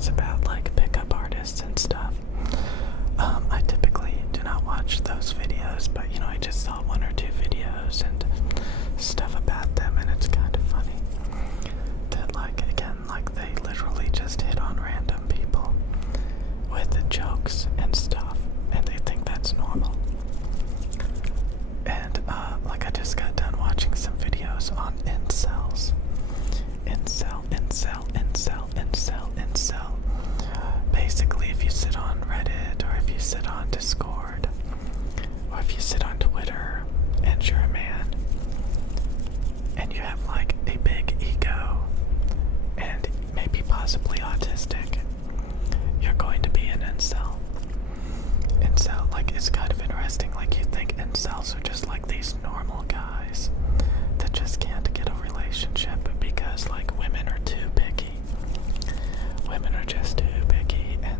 videos about like pickup artists and stuff. I typically do not watch those videos, but I just saw one or two videos and stuff about them, and it's kind of funny that like they literally just hit on random people with the jokes and stuff, and they think that's normal. And I just got done watching some videos on incels. Incel. Basically, if you sit on Reddit, or if you sit on Discord, or if you sit on Twitter and you're a man and you have like a big ego and maybe possibly autistic, you're going to be an incel. Incel, like, it's kind of interesting. Like, you think incels are just like these normal guys that just can't get a relationship because like women are too picky. Women are just too picky, and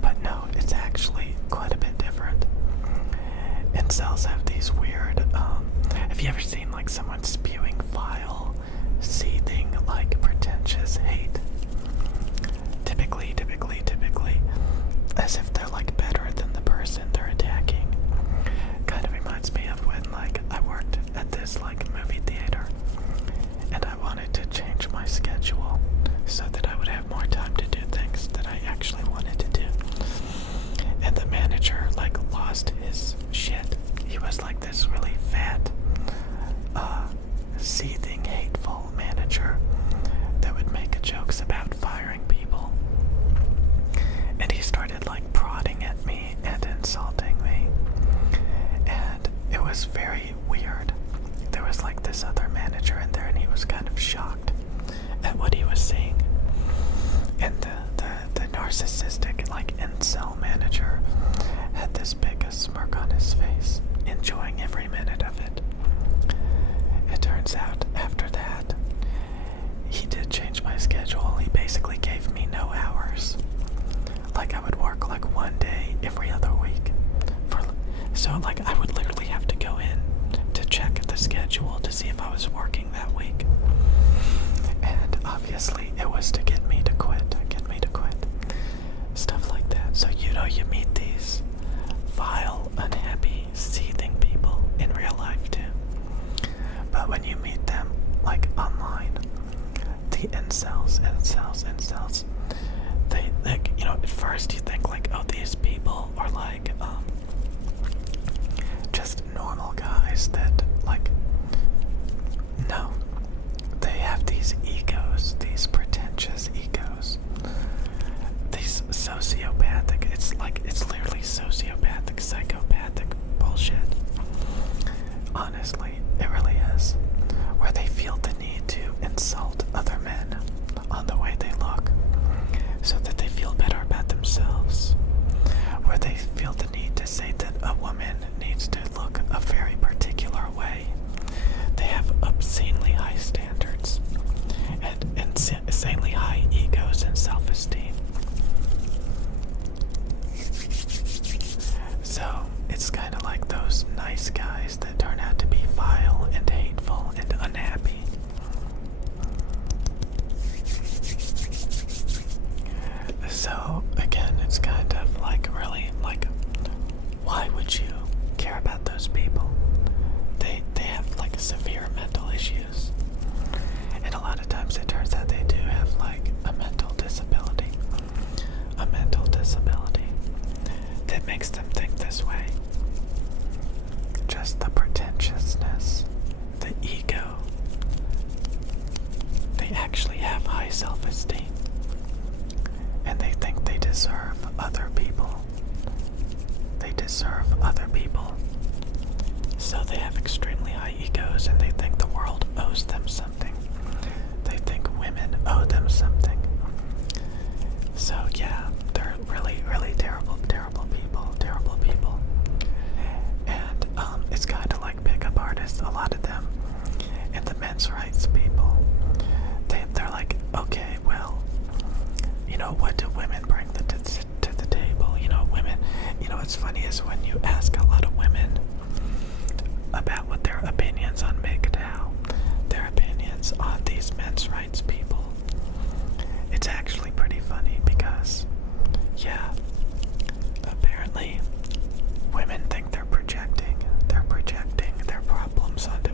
but no, it's actually quite a bit different. Incels have these weird, have you ever seen like someone spewing vile, seething, like pretentious hate? Typically, as if they're like better than the person they're attacking. Kind of reminds me of when like I worked at this like movie theater, and I wanted to change my schedule so that I would have more time to do things that I actually wanted to do. And the manager like lost his shit. He was like this really fat, seething, hateful manager that would make jokes about firing people. And he started like prodding at me and insulting me. And it was very weird. There was like this other manager in there, and he was kind of shocked at what he was seeing. And the narcissistic like incel manager had this big smirk on his face, enjoying every minute of it. It turns out after that, he did change my schedule. He basically gave me no hours. Like, I would work like one day every other week. So like I would literally have to go in to check the schedule to see if I was working that week. And obviously it was to get me to quit. Stuff like that. So you meet these vile, unhappy, seething people in real life too. But when you meet them like online, the incels, they like, at first you think like, oh, these people are like just normal guys that like, no, they have these egos, these pretentious egos, these sociopathic, it's literally sociopathic, psychopathic bullshit. Honestly, it really is. Where they feel the need to insult other men on the way they look so that they feel better about themselves. Where they feel the need to say that a woman needs to look a very particular way. They have obscenely high standards and insanely high egos and self-esteem. So it's kind of like those nice guys that turn out to be vile and hateful and unhappy. So again, it's kind of like really like, why would you care about those people? They have like severe mental issues. And a lot of times it turns out they do have like a mental disability. That makes them think this way. Just the pretentiousness, the ego. They actually have high self-esteem. And they think they deserve other people. So they have extremely high egos, and they think the world owes them something. They think women owe them something. So yeah, they're really, really terrible people. And it's kind of like pickup artists, a lot of them, and the men's rights people. They're like, okay, well, what do women bring to the table? Women, what's funny is when you ask a lot of women about what their opinions on MGTOW, their opinions on these men's rights people, it's actually pretty funny because, yeah, apparently women think they're projecting their problems onto